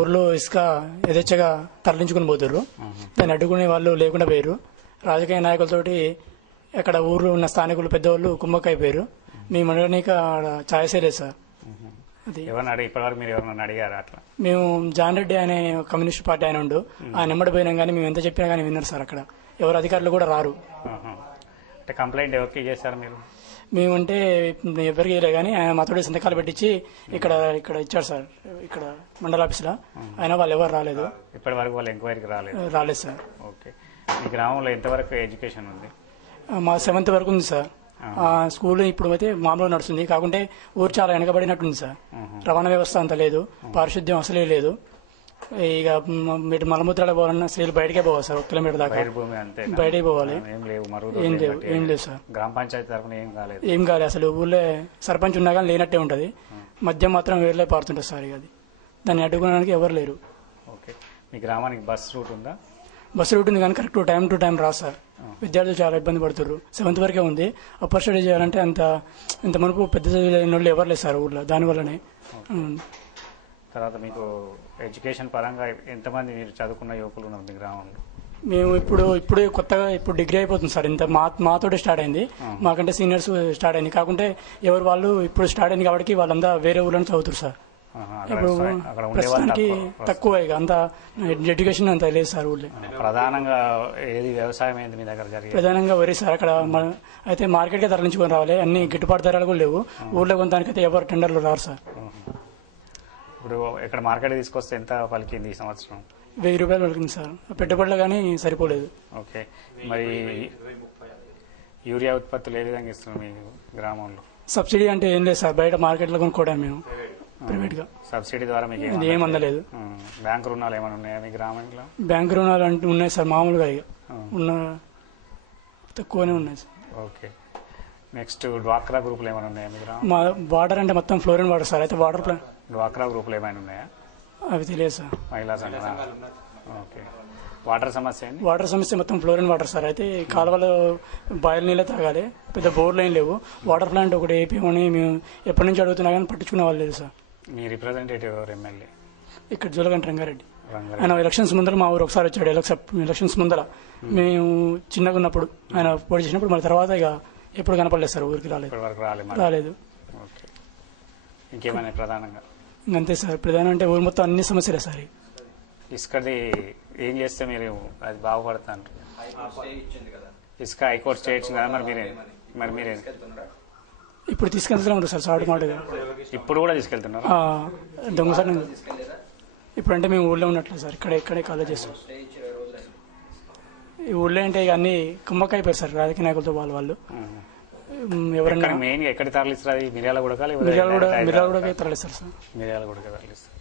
ఊర్లో ఇసుక యథేచ్ఛగా తరలించుకుని పోతుర్రు. దాన్ని అడ్డుకునే వాళ్ళు లేకుండా పోయారు. రాజకీయ నాయకులతోటి అక్కడ ఊర్లో ఉన్న స్థానికులు పెద్దవాళ్ళు కుమ్మక్కైపోయారు. మేము అడగనీక ఛాయిసే లేదు సార్. అది ఇప్పటివరకు మీరు ఎవరన్నా అడిగారా అట్లా? మేము జాన్ రెడ్డి అనే కమ్యూనిస్ట్ పార్టీ ఆయన ఉండు, ఆయన నెంబడి పోయినాం కానీ మేము ఎంత చెప్పినా కానీ విన్నారు సార్. అక్కడ ఎవరు అధికారులు కూడా రారు. అంటే కంప్లైంట్ ఎవరికి చేశారు మీరు? మేమంటే ఎవరికి చేయలే కానీ ఆయన మాతోటి సంతకాలు పెట్టించి ఇక్కడ ఇచ్చారు సార్, ఇక్కడ మండల ఆఫీసులో. అయినా వాళ్ళు ఎవరు రాలేదు. ఇప్పటి వరకు వాళ్ళు ఎంక్వైరీకి రాలేదు సార్. ఓకే. మీ గ్రామంలో ఎంతవరకు ఎడ్యుకేషన్ ఉంది? మా 7th వరకు ఉంది సార్. స్కూల్ ఇప్పుడు అయితే మామూలుగా నడుస్తుంది. కాకుంటే ఊరు చాలా వెనకబడినట్టుంది సార్. రవాణా వ్యవస్థ అంత లేదు, పారిశుద్ధ్యం అసలే లేదు. ఇక మీరు మలమూత్రాలు పోవాలన్నా స్త్రీలు బయటకే పోవాలి సార్. 1 కిలోమీటర్ దాకా బయటకి పోవాలి. ఏం లేదు సార్. గ్రామ పంచాయతీ తరఫున ఏం కాలేదు అసలు. ఊళ్ళో సర్పంచ్ ఉన్నా కానీ లేనట్టే ఉంటుంది. మద్యం మాత్రం వేర్లే పారుతుంటుంది సార్. ఇక అది దాన్ని అడ్డుకోవడానికి ఎవరు లేరు. ఓకే. మీ గ్రామానికి బస్ రూట్ ఉందా? బస్సు రూట్ ఉంది కానీ కరెక్ట్ టైం టు టైం రా సార్. విద్యార్థులు చాలా ఇబ్బంది పడుతున్నారు. 7th వరకే ఉంది. అప్పర్ స్టడీ చేయాలంటే ఇంత మనకు పెద్ద చదివిన వాళ్ళు ఎవరు లేదు సార్ ఊళ్ళో. దానివల్లనే. తర్వాత మీకు ఎడ్యుకేషన్ పరంగా ఎంతమంది మీరు చదువుకున్న యువకులు ఉన్నారు మీ గ్రామంలో? మేము ఇప్పుడు కొత్తగా డిగ్రీ అయిపోతుంది సార్. ఇంత మాతోటి స్టార్ట్ అయింది. మాకంటే సీనియర్స్ స్టార్ట్ అయింది. కాకుంటే ఎవరు వాళ్ళు ఇప్పుడు స్టార్ట్ అయింది కాబట్టి వాళ్ళంతా వేరే ఊళ్ళో చదువుతారు సార్. ఇప్పుడు ప్రస్తుతానికి తక్కువ. ఇక అంత ఎడ్యుకేషన్ అంత లేదు సార్ ఊళ్ళో. ప్రధానంగా ఏది వ్యవసాయం ఏంది మీ దగ్గర జరిగేది? ప్రధానంగా వరి సార్. అక్కడ అయితే మార్కెట్కే తరలించుకొని రావాలి. అన్ని గిట్టుబాటు ధరలు కూడా లేవు. ఊళ్ళో కొంతానికైతే ఎవరు టెండర్లు రారు సార్. ఇప్పుడు ఇక్కడ మార్కెట్ తీసుకొస్తే ఎంత పలికింది ఈ సంవత్సరం? 1000 రూపాయలు పలికింది సార్. పెట్టుబడులు కానీ సరిపోలేదు. ఓకే. మరి యూరియా ఉత్పత్తులు ఏ విధంగా ఇస్తున్నాం మీ గ్రామంలో? సబ్సిడీ అంటే ఏం లేదు సార్. బయట మార్కెట్లో కొనుక్కోవడం మేము ప్రైవేట్ గా. సబ్సిడీ ద్వారా మీకు ఏం అందలేదు. బ్యాంకు రుణాలు ఏమైనా ఉన్నాయా మీ గ్రామంలో? బ్యాంకు రుణాలు అంటే ఉన్నాయి సార్. మామూలుగా ఇక ఉన్న తక్కువనే ఉన్నాయి సార్. ఓకే. నెక్స్ట్ డ్వాక్రా గ్రూపులు ఏమైనా ఉన్నాయా మీ గ్రామం? మా వాటర్ అంటే మొత్తం ఫ్లోరిన్ వాటర్ సార్. అయితే వాటర్ ప్లాంట్ డ్వాక్రా గ్రూపులు ఏమైనా ఉన్నాయా? అవి తెలియదు సార్. మహిళా సంఘం. ఓకే. వాటర్ సమస్య ఏంటి? వాటర్ సమస్య మొత్తం ఫ్లోరిన్ వాటర్ సార్. అయితే కాలువలో బాయిల్ నీళ్ళే తాగాలి. పెద్ద బోర్లు ఏం లేవు. వాటర్ ప్లాంట్ ఒకటి వేపిమని మేము ఎప్పటి నుంచి అడుగుతున్నా కానీ పట్టించుకునే వాళ్ళు లేదు సార్. మీ రిప్రజెంటేటివ్ ఎవరు ఎమ్మెల్యే? ఇక్కడ జూలగంట రంగారెడ్డి. ఆయన ఎలక్షన్స్ ముందర మా ఊరు ఒకసారి వచ్చాడు. ఎలక్షన్స్ ముందర మేము చిన్నగా ఉన్నప్పుడు ఆయన పోటీ చేసినప్పుడు, మళ్ళీ తర్వాత ఇక ఎప్పుడు కనపడలేదు సార్. ఊరికి రాలేదు. ఓకే. ఇంకేమైనా ప్రధానంగా? ఇంకంతే సార్. ప్రధానం అంటే ఊరు మొత్తం అన్ని సమస్యలే సార్. ఇసుకది ఏం చేస్తే మీరు అది బాగుపడతాను? ఇసుక హైకోర్టు స్టే ఇచ్చింది కదా, మరి మీరే ఇప్పుడు తీసుకెళ్తున్నారు సార్. సాడు మాటగా ఇప్పుడు కూడా తీసుకెళ్తున్నారు దొంగసారి. ఇప్పుడు అంటే మేము ఊళ్ళో ఉన్నట్లేదు సార్. ఇక్కడే కాలేజ్ చేస్తాం. ఈ ఊళ్ళో అంటే ఇక అన్ని కుమ్మక్క అయిపోయారు సార్ రాజకీయ నాయకులతో. వాళ్ళు ఎవరైనా మెయిన్ ఎక్కడ తరలిస్తారు? మిర్యాలగూడ తరలిస్తారు సార్. మిర్యాలగూడ తరలిస్తారు.